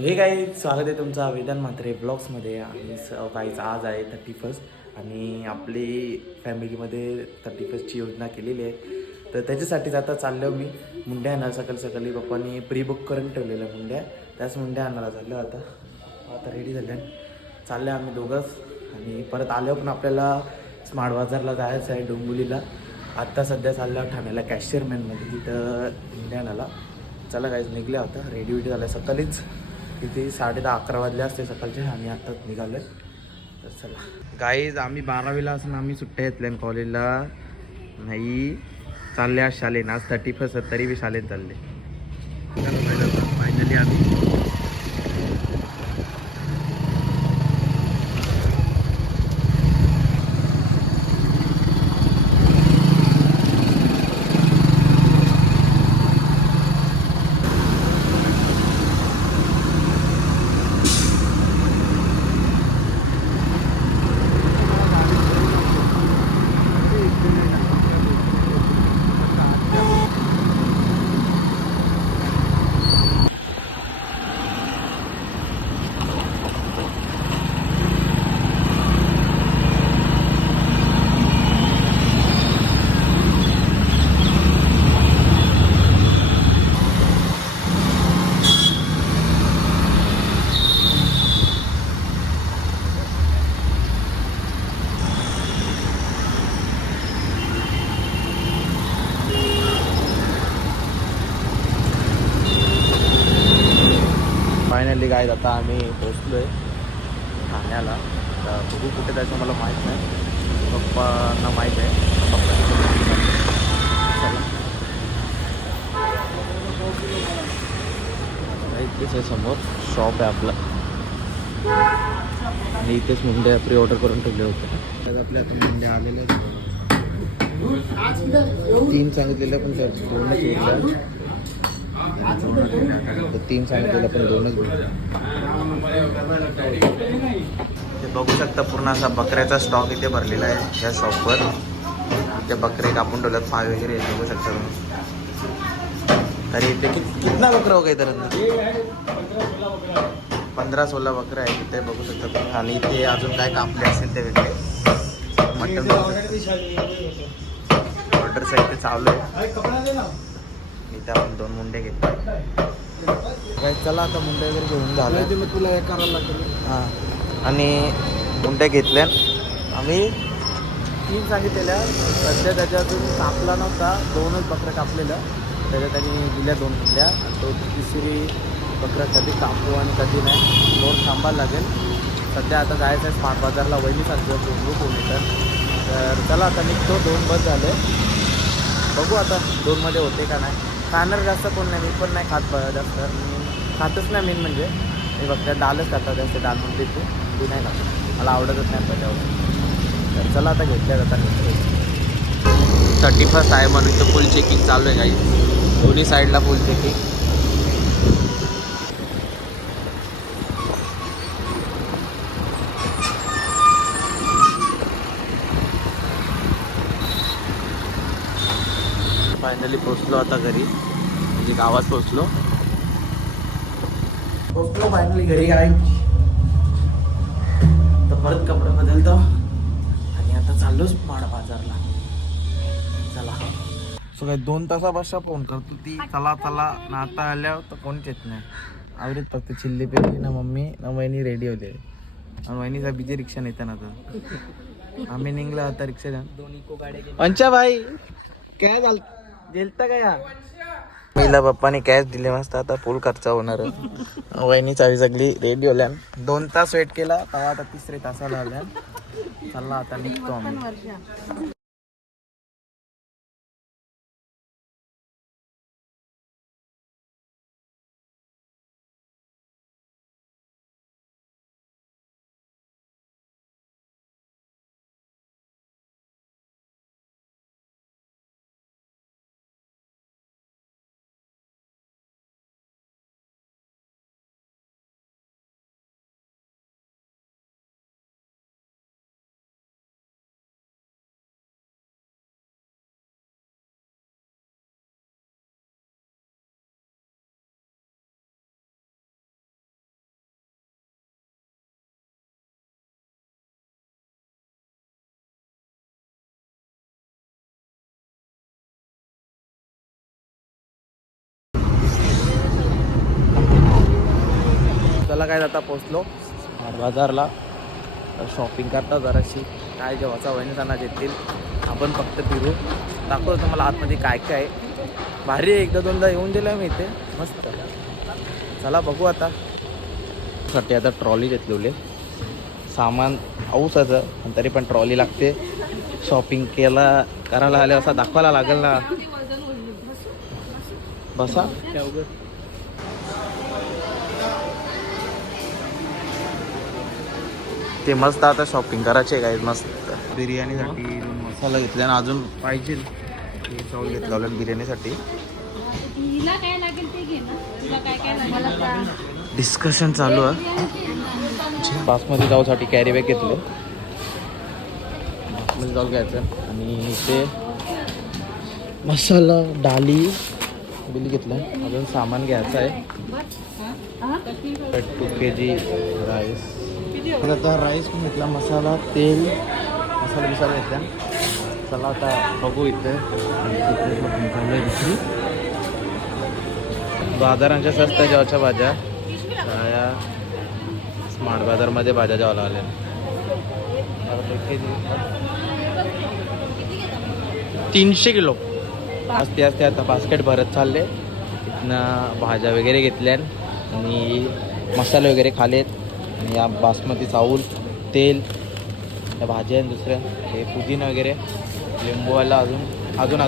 हे काही स्वागत आहे तुमचा वेदांत म्हात्रे ब्लॉग्समध्ये. आणि काहीच आज आहे 31 आणि आपली फॅमिलीमध्ये 31ची योजना केलेली आहे. तर त्याच्यासाठीच आता चाललो मी मुंड्या आणायला. सकाळी पप्पांनी प्री बुक करून ठेवलेल्या मुंड्या, त्याच मुंड्या आणायला चाललो. आता रेडी झाल्या, चालले आम्ही दोघंच. आणि परत आल्यावर पण आपल्याला स्मार्ट बाजारला जायचं आहे, डोंबिवलीला. आत्ता सध्या चालल्यावर ठाण्याला कॅशियरमॅनमध्ये तिथं मुंड्या आणायला. चला काहीच निघले होता, रेडी झालं सकाळीच. किती 10:30-11 वाजले असते सकाळचे आणि आत्ताच निघालो आहे. तर चला गाईज, आम्ही 12वीला असून आम्ही सुट्ट्या घेतल्या कॉलेजला नाही. चालले आज शालेन, आज 31 तरी बी शालेन चालले. फायनली आम्ही फायनली गाईज आता आम्ही पोचलो आहे ठाण्याला. तर बघू कुठे जायचं मला माहीत नाही, पप्पांना माहीत आहे. पप्पा इथेच आहे, समोर शॉप आहे आपला. आणि इथेच मुंड्या प्री ऑर्डर करून ठेवले होते. आपल्या आता मुंड्या आलेल्या आहेत. 3 सांगितलेल्या पण त्या 2च. 3 सांगितलेलं पण 2च. ते बघू शकता पूर्ण असा बकऱ्याचा स्टॉक इथे भरलेला आहे या शॉपवर. इथे बकरे कापून ठेवल्यात, पाय वगैरे बघू शकता तुम्ही. तरी इथे कितना बकरा हो गया इधर? 15-16 बकरा आहे इथे, बघू शकता तुम्ही. आणि इथे अजून काय कापले असेल ते वेगळे मटन ऑर्डर साईड चालू आहे. इथे आपण 2 मुंडे घेतले. चला आता मुंडे वगैरे घेऊन झालं, तुला हे करायला लागेल. हां, आणि मुंड्या घेतल्या आम्ही. 3 सांगितलेल्या, सध्या त्याच्यातून कापला नव्हता, 2च बकऱ्या कापलेलं. त्याच्यात त्यांनी दिल्या 2 मुंड्या. तो तिसरी बकरा कधी कापू आणि कधी नाही, 2 थांबायला लागेल. सध्या आता जायचं आहे स्मार्ट बाजारला, वहिनी सांगतो कोणी तर चला आता निघतो. 2 बस झाले, बघू आता 2मध्ये होते का नाही. खाणार जास्त कोण नाही, मी पण नाही खात जास्त, मी खातच नाही. मेन म्हणजे मी बघते दालच खातात जास्त, दाल म्हणते ती नाही खात, मला आवडतच नाही त्याच्यावर. तर चला आता घेतल्या जातात. 31 आहे म्हणून तर फुल चेकिंग चालू आहे काही, दोन्ही साईडला फुल चेकिंग. फायनली पोचलो आता घरी, म्हणजे गावात पोचलो फायनली घरी. काय तर परत कपडे बदलतो आणि आता चाललो स्मार्ट बाजारला. चला सो काही 2 तासापासून फोन करतो ती, चला चला ना. आता आल्यावर तर कोणीच येत नाही. आवडीत फक्त चिल्ली पेरली ना मम्मी ना वहिनी रेडी होते. आणि वहिनीचा बीजे रिक्षा नेता ना, तर आम्ही निघलो आता रिक्षा द्या. पंचा भाई काय झालं, गेलता का या मीला पप्पाने कॅश दिले मस्त. आता फुल खर्च होणार. वहिनी चावी सगळी रेडी होल्या. 2 तास वेट केला, तेव्हा आता 3ऱ्या तासाला आल्या. चला आता निघतो आम्ही. चला काय आता पोचलो बाजारला. तर शॉपिंग करता जराशी काय जेव्हाचा वहिनी त्यांना देतील. आपण फक्त फिरू दाखवतो तुम्हाला आतमध्ये काय काय आहे. भारी आहे, एकदा दोनदा येऊन दिलं मी इथे मस्त. चला बघू आता. साठी आता ट्रॉली घेतलेली सामान औसाचं पण तरी पण ट्रॉली लागते. शॉपिंग करायला आले असा दाखवायला लागेल ना. बसा ते मस्त. आता शॉपिंग करायचे काय मस्त. बिर्याणीसाठी 2 मसाला घेतला आणि अजून पाहिजे चावल घेतला बिर्याणीसाठी. डिस्कशन चालू आहे. बासमती जाऊसाठी कॅरी बॅग घेतले. बासमती जाऊ घ्यायचं आणि ते मसाला डाली बिल घेतलं. अजून सामान घ्यायचं आहे. 2 kg राईस. आता राईस पण घेतला. मसाला तेल मसाला बिसाला घेतला. चला आता बघू इथे दुसरी बाजारांच्या स्वस्त जेवाच्या भाज्या या स्मार्ट बाजारमध्ये भाज्या जेवायला आल्या. 300 किलो असते आता बास्केट भरत चालले. इथनं भाज्या वगैरे घेतल्या आणि मसाले वगैरे खालेत. आणि या बासमती चावल तेल या भाज्या आणि दुसऱ्या हे पुदिना वगैरे लिंबूवाला अजून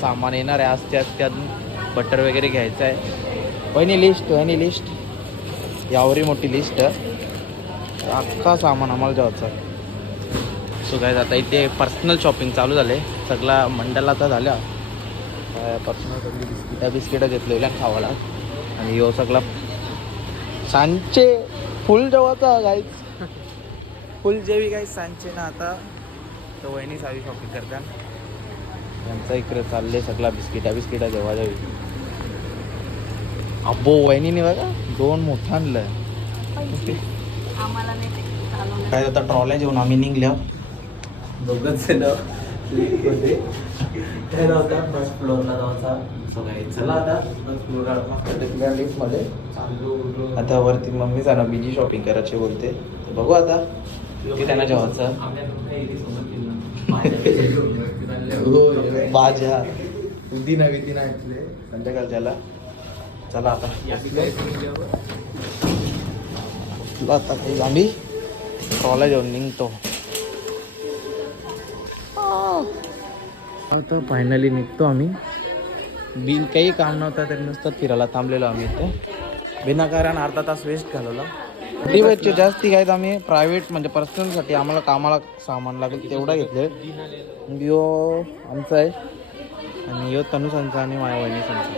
सामान येणार आहे. असते अजून बटर वगैरे घ्यायचं आहे. वहिनी लिस्ट यावरी मोठी लिस्ट अख्खा सामान आम्हाला जेवायचं. सो काय आता इथे पर्सनल शॉपिंग चालू झाले. सगळा मंडळाचा झाल्या. पर्सनल सगळी बिस्किटं घेतलेल्या खावाला. आणि यो सगळा सांचे फुल जेवायचा गाईच. फुल जेवी गाईच सांचे ना. आता तर वहिनी सावी शॉपिंग करतात. त्यांचा इकडे चालले सगळा बिस्किटा जेव्हा जावी. अब्बो वहिनीने बघा 2 मोठं आणलं. काय आता ट्रॉल्या जेवून आम्ही निघल्या. दोघंच होता फर्स्ट फ्लोअरला जायचा. चला आता फर्स्ट फ्लोअर लिफ्टमध्ये आता वरती मम्मीचा ना बिजी शॉपिंग करायची बोलते. बघू आता की त्यांना जेवायचं. भाज्या पुदिना बिदिना घेतले संध्याकाळच्याला. चला आता काही आम्ही ट्रॉला जेवून निघतो. आता फायनली निघतो आम्ही. काही काम नव्हतं तरी नुसतं फिरायला थांबलेलो आम्ही इथे. विनाकारण अर्धा तास वेस्ट घालवला. वेळचे जास्ती आहेत. आम्ही प्रायव्हेट म्हणजे पर्सनलसाठी आम्हाला कामाला सामान लागेल तेवढा घेतले. यो आमचा आहे आणि यो तनुसांचा आणि माझ्या वहिनीसांचा.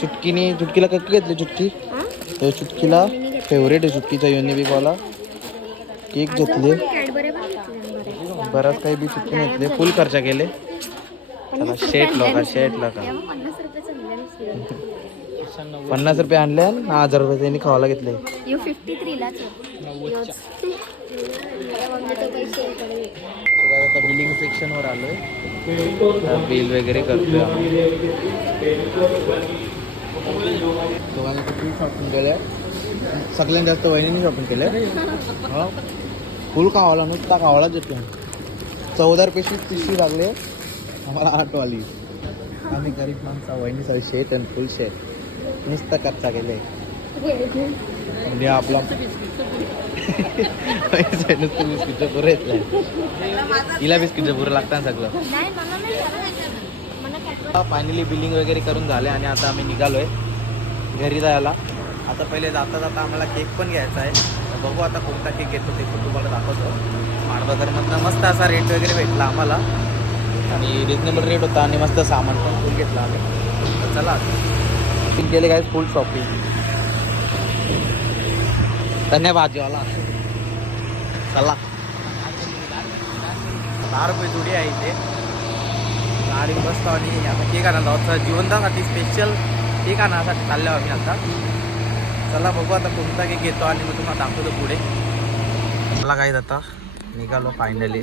चुटकीला कक्की घेतली. चुटकीला फेवरेट आहे चुटकीचा युनिबिकवाला. केक घेतले. बराच काही बी चुटकी घेतले. फुल खर्च केले. चला शेट लोका 50 रुपये आणले आणि 1000 रुपये त्यांनी खावायला घेतले. आता बिलिंग सेक्शनवर आलोय. बिल वगैरे करतोय आम्ही. तुम्हाला किती शॉपिंग केलं. सगळ्यात जास्त वहिनीने शॉपिंग केलं. फुल खावाला नुसता खावालाच येतो. 14 रुपये पिशवी लागले आम्हाला 8 वाली. आम्ही गरीब माणसा. वहिनीचा शेट आणि फुल शेट नुसतं कच्चा गेले. म्हणजे आपला नुसतं बिस्किटचं पुरं येत नाही. तिला बिस्किटचं पुरं लागतं सगळं. फायनली बिलिंग वगैरे करून झाले आणि आता आम्ही निघालोय घरी जायला. आता पहिले जाता आम्हाला केक पण घ्यायचा आहे. तर बघू आता कोणता केक घेतो ते पण तुम्हाला दाखवतो. स्मार्ट बाजारमधनं मस्त असा रेट वगैरे भेटला आम्हाला आणि रिजनेबल रेट होता आणि मस्त सामान पण फुल घेतला आम्ही. तर चला शॉपिंग केले काय फुल शॉपिंग. धन्यवाद जेवाला. चला 10 रुपये जोडी आहे इथे. गाडी बसतो आणि आता केक आणायला होता. जिवंतासाठी स्पेशल केक आणण्यासाठी चाललो आम्ही आता. चला बघू आता कोणता केक घेतो आणि मग तुम्हाला दाखवतो पुढे. मला काय आता निघालो फायनली.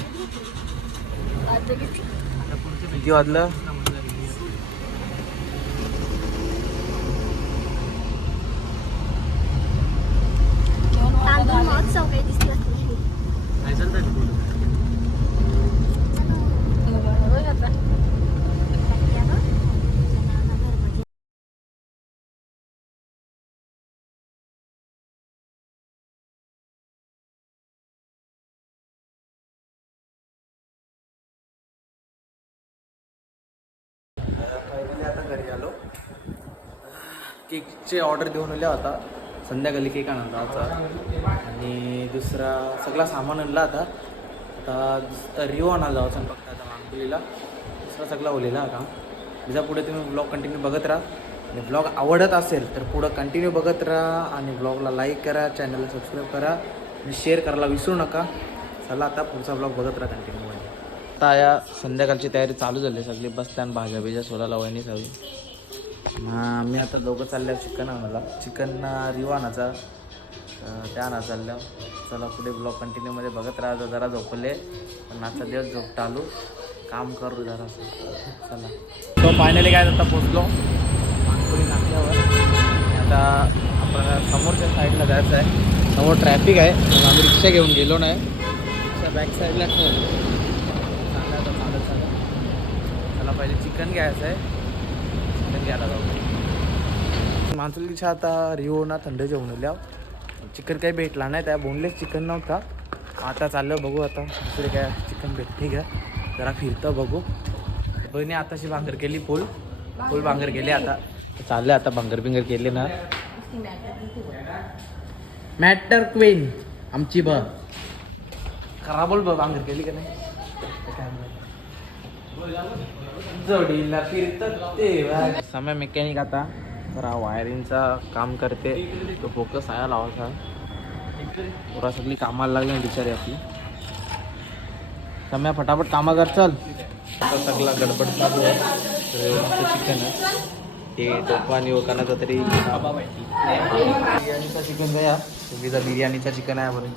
किती वाजलं. केकचे ऑर्डर देऊन आल्या होता. संध्याकाळी केक आणला होता आणि दुसरा सगळा सामान आणला आता. आता रिओ आणायला जायचं फक्त आता मांगुलीला. दुसरा सगळा ओलेला आता. त्याच्या पुढे तुम्ही ब्लॉग कंटिन्यू बघत राहा आणि ब्लॉग आवडत असेल तर पुढं कंटिन्यू बघत राहा आणि ब्लॉगला लाईक करा, चॅनलला सबस्क्राईब करा आणि शेअर करायला विसरू नका. चला आता पुढचा ब्लॉग बघत राहा कंटिन्यू मध्ये. आता या संध्याकाळची तयारी चालू झाली. सगळी बसल्या आणि भाज्या बिज्या सोलायला वहिनी सगळी. मी आता दोघं चालल्या चिकन आणायला. चिकन रिओ आणायचा त्या आणा चालल्या. चला पुढे ब्लॉग कंटिन्यूमध्ये बघत राहा. जरा झोपले पण आजचा दिवस झोपता आलो, काम करू जरा. चला तो फायनली काय आता पोचलो मानपुरी नाक्यावर. आता आपण समोरच्या साईडला जायचं आहे. समोर ट्रॅफिक आहे मग आम्ही रिक्षा घेऊन गेलो नाही. त्या बॅक साईडला ठेवलं. चालत चला पहिले चिकन घ्यायचं आहे. चिकन घ्यायला जाऊ. माणसुलीच्या आता रिओ ना थंड जेवण लिहा. चिकन काही भेटला नाही, त्या बोनलेस चिकन नव्हता. आता चाललं बघू आता दुसरे काय चिकन भेटते का, जरा फिरतं बघू. बहिणी आताशी भांगर केली, फुल भांगर केली. आता चालले आता भांगर बिंगर केले ना. मॅटर क्वीन आमची ब खरा बोल भांगर केली का नाही. जोडीला फिरत ते समय मेकॅनिक आता जरा वायरिंगचा काम करते. तो फोकस आहे लावायचा. पुरा सगळी कामाला लागली ना बिचारी आपली. समय फटाफट कामा कर चल. आता सगळा गडबड चालू आहे. चिकन आहे ते टोपा आणि ओकानाचा तरी बिर्याणीचा चिकन द्या. सगळीचा बिर्याणीचा चिकन आहे बरं.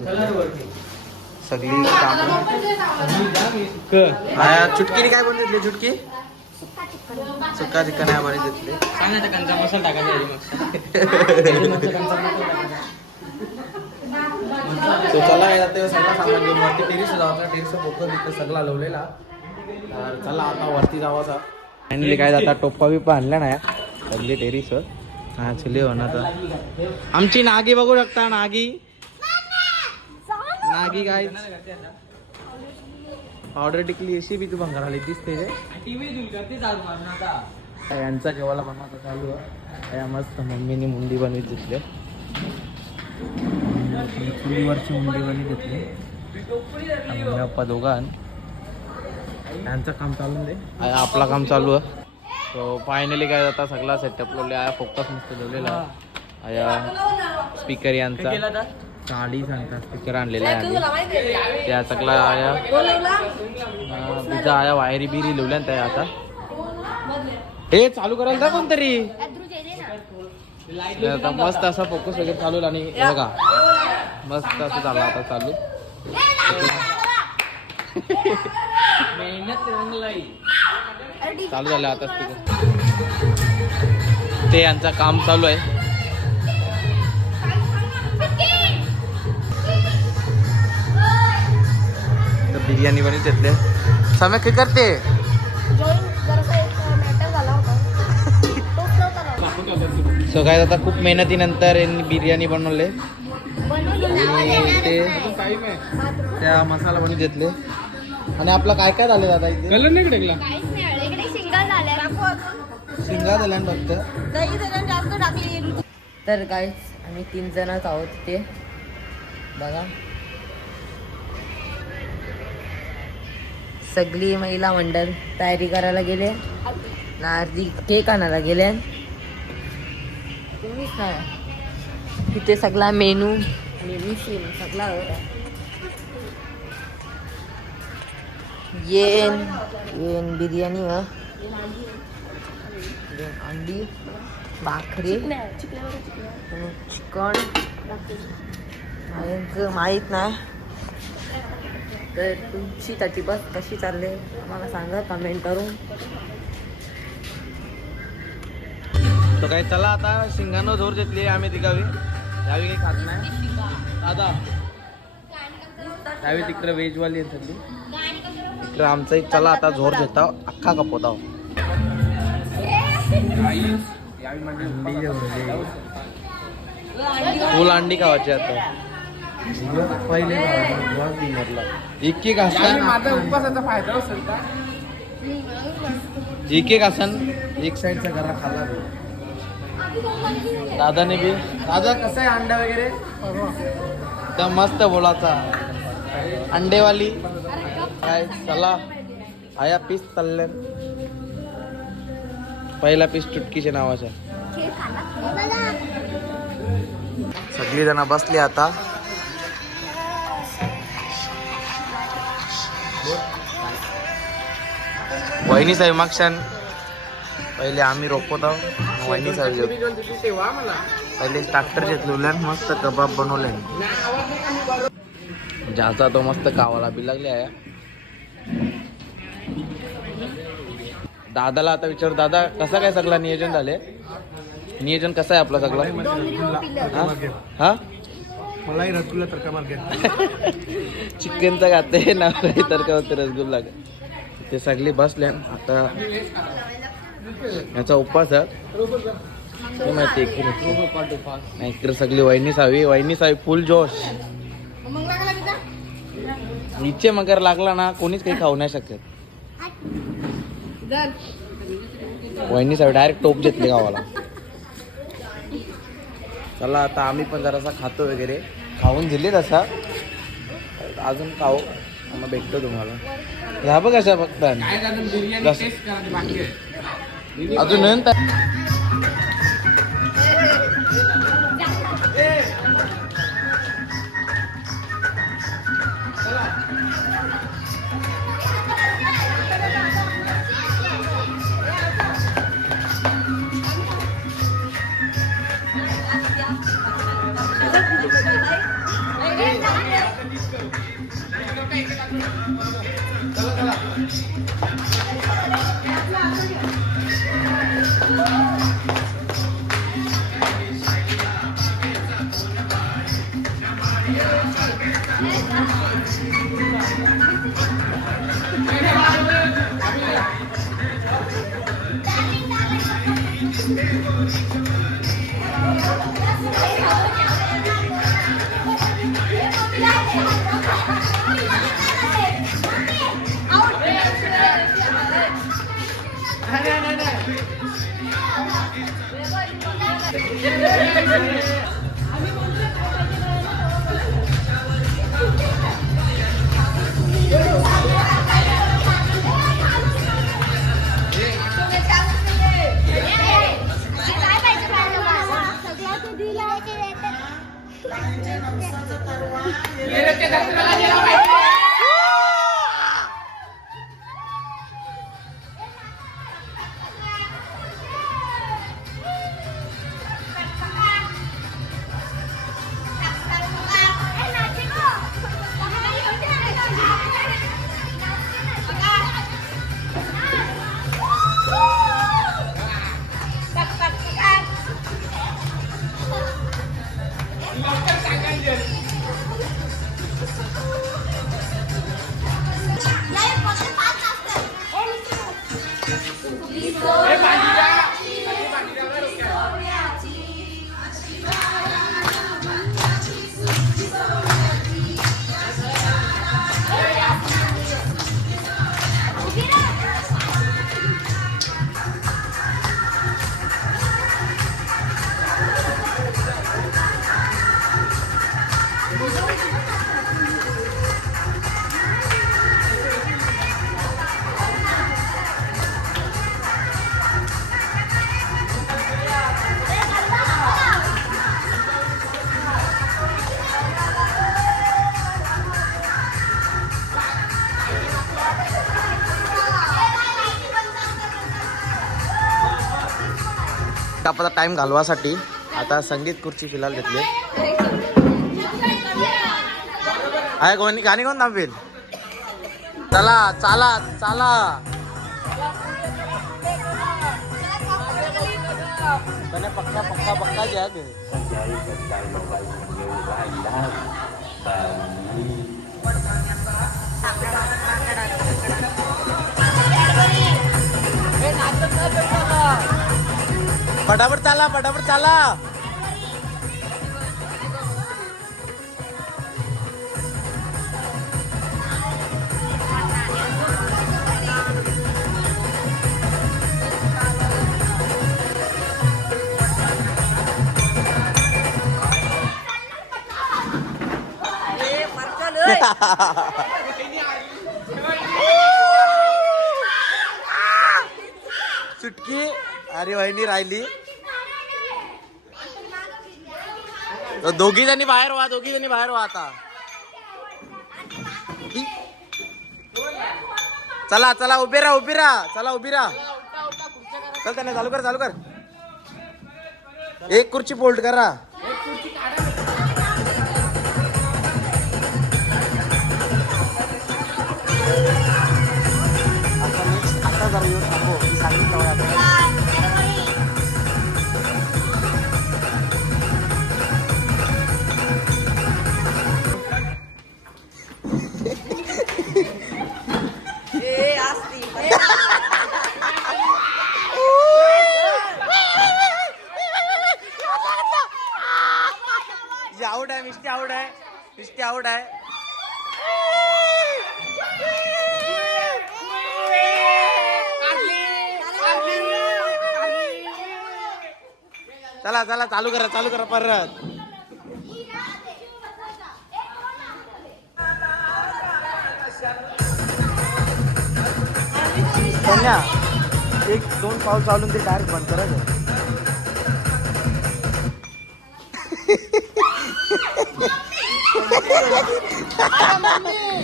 सगळी काम चुटकीने काय पण घेतली. चुटकी सुक्का चिकन आहे बरे घेतले. मसाला तो चला ते सगळं सामान घेऊन वरती टेरिस जायचं. टेरिस बोकं बिकं सगळा लावलेला. तर चला आता वरती जावाचा. फायनली काय आता टोप्पा बिप्पा आणला नाही सगळी टेरिसवर. हा चली हो ना. तर आमची नागी बघू शकता. नागी काय ऑर्डर टिकली अशी बी तू भंगार आली दिसते रे. यांचा जेवायला बनवायचा चालू आहे. मस्त मम्मीने मुंडी बनवीत घेतली. चुलीवरची मुंडी बनवी घेतली. पप्पा दोघां यांचं काम चालू दे. आपला काम चालू आहे. तो फायनली काय जाता सगळा सेटअप लावले आहे. फोकस मस्त लावलेला आहे. स्पीकर यांचा गाडी सांगता स्पीकर आणलेला आहे. त्या सगळा आया तुझा आया वायरी बिरी लावल्या त्या. आता हे चालू करायला जा कोणतरी. आता मस्त असा फोकस वगैरे चालू आणि बघा मस्त असं झालं आता चालू. चालू झालं आता स्पीकर. ते यांचं काम चालू आहे. बिर्याणी बनवून घेतले. समय काय करते. सो काय आता खूप मेहनतीनंतर यांनी बिर्याणी बनवले. ते त्या मसाला बनवून घेतले. आणि आपला काय काय झालं दादा इथे. कलर नाही टेकला. शिंगा झाल्या फक्त. तर काय आम्ही 3 जणच आहोत. ते बघा सगळी महिला मंडळ तयारी करायला गेले. अर्धी केक आणायला गेले. तुम्हीच नाही तिथे सगळा मेनू सगळा येन बिर्याणी अंडी भाकरी चिकन माहीत नाही. तर तुमची त्याची बस कशी चालली मला सांगा कमेंट करून. तो काय चला आता शिंगानं जोर घेतली आम्ही तिघावी. यावी काही खात नाही दादा. यावी तिकडे व्हेजवाली आहे सगळी. इकडे आमचा चला आता जोर घेता अख्खा कपवता. फुल अंडी खावायची आता. पहिले एक आसन माझा उपवासाचा फायदा असेल का. एक आसन एक साईडचा घरा खाला दादाने बी. दादा कसं आहे अंडा वगैरे एकदम मस्त बोलाचा अंडेवाली काय चला आया पीस तल्ले पहिला पीस चुटकीच्या नावाचा. सगळी जण बसली आता. वहिनी साहेब मागशान पहिले आम्ही रोपत आहोत. वहिनी साहेब पहिले ट्रॅक्टर घेतलेल्या मस्त कबाब बनवले. ज्याचा तो मस्त कावाला बी लागले आहे. दादाला आता विचार दादा कसा काय सगळा नियोजन झाले. नियोजन कसं आहे आपला सगळा. हा मलाई रसगुल्ला तडका मार गया. चिकनचा खाते ना तडका होते रसगुल्ला. ते सगळे बसले आता. याचा उपवास आहे माहिती. इकडे सगळी वहिनी सावी फुल जोश. इच्छे मगर लागला ना कोणीच काही खाऊ नाही शकत. वहिनी सावी डायरेक्ट टोप घेतली गावाला. चला आता आम्ही पण जरासा खातो वगैरे. खाऊन दिले तसा अजून खाऊ मग भेटतो तुम्हाला. ह्या बघ अशा फक्त अजून नंतर आपला टाइम घालवासाठी आता संगीत खुर्ची फिलहाल घेतली आहे. कोणी गाणी कोण थांबेल. चला चाला चाला पक्का पक्का पक्का जग. फटाफट चाला फटाफट चाला. चुटकी. अरे वहिनी राहिली. दोघी जणी बाहेर व्हा आता. चला चला उभी राहा चला उभी राहा. चल त्याने चालू कर. एक खुर्ची फोल्ड करा. आता जरा येऊन थांबो. मी सांगितलं आउट आहे. मिष्टी आउट आहे. चला चालू करा परत. कन्या 1-2 पाऊल चालून ते डायरेक्ट बंद करायचं.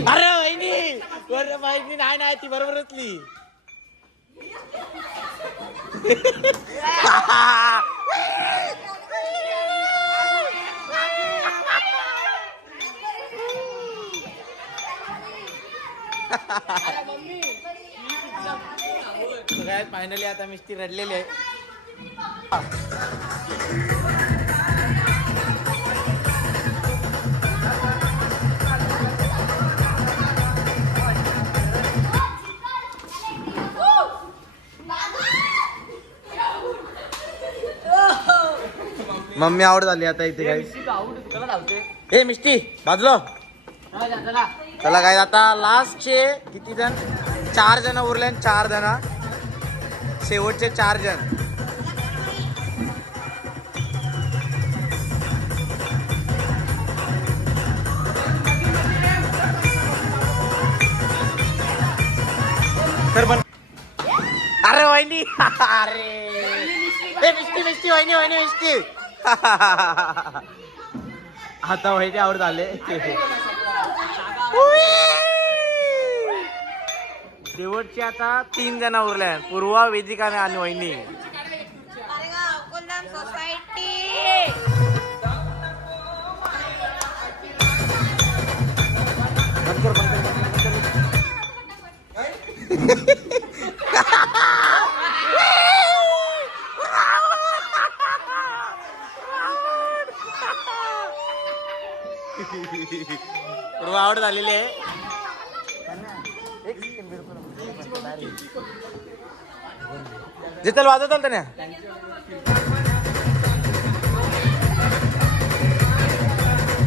अरे वहिनी नाही ती बरोबरचली. फायनली आता मिस्टी रडलेली आहे. मम्मी आवड झाली आता इथे काय. ए मिस्टी बाजलो. चला काय आता लास्टचे किती जण 4 जण उरले. 4 जण शेवटचे 4 जण. तर पण अरे वहिनी अरे मिस्टी वहिनी आता वहिनी आवड झाले. शेवटचे आता 3 जण उरले. पूर्वा, वेदिका आणि वहिनी. पूर्वा आवड झालेली आहे. जितल वाजवत त्याने.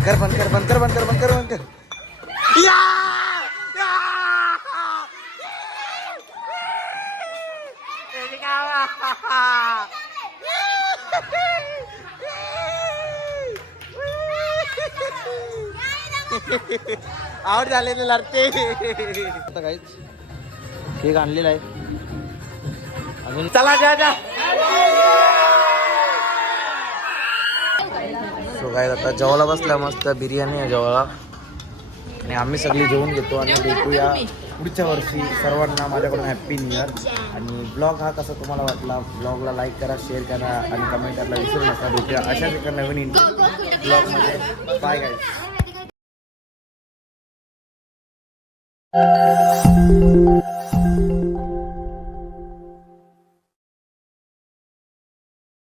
कर बंद कर. आवड झालेले लढते. आता काहीच केक आणलेला आहे अजून. चला जा. सो काय आता जेवायला बसल्या. मस्त बिर्याणी आहे जेवायला. आणि आम्ही सगळी जेवून घेतो आणि भेटूया पुढच्या वर्षी. सर्वांना माझ्याकडून हॅप्पी न्यू इयर. आणि ब्लॉग हा कसा तुम्हाला वाटला. ब्लॉगला लाईक करा, शेअर करा आणि कमेंट करायला विसरू नका. भेटूया अशाच एका नवीन ब्लॉगमध्ये. Bye guys.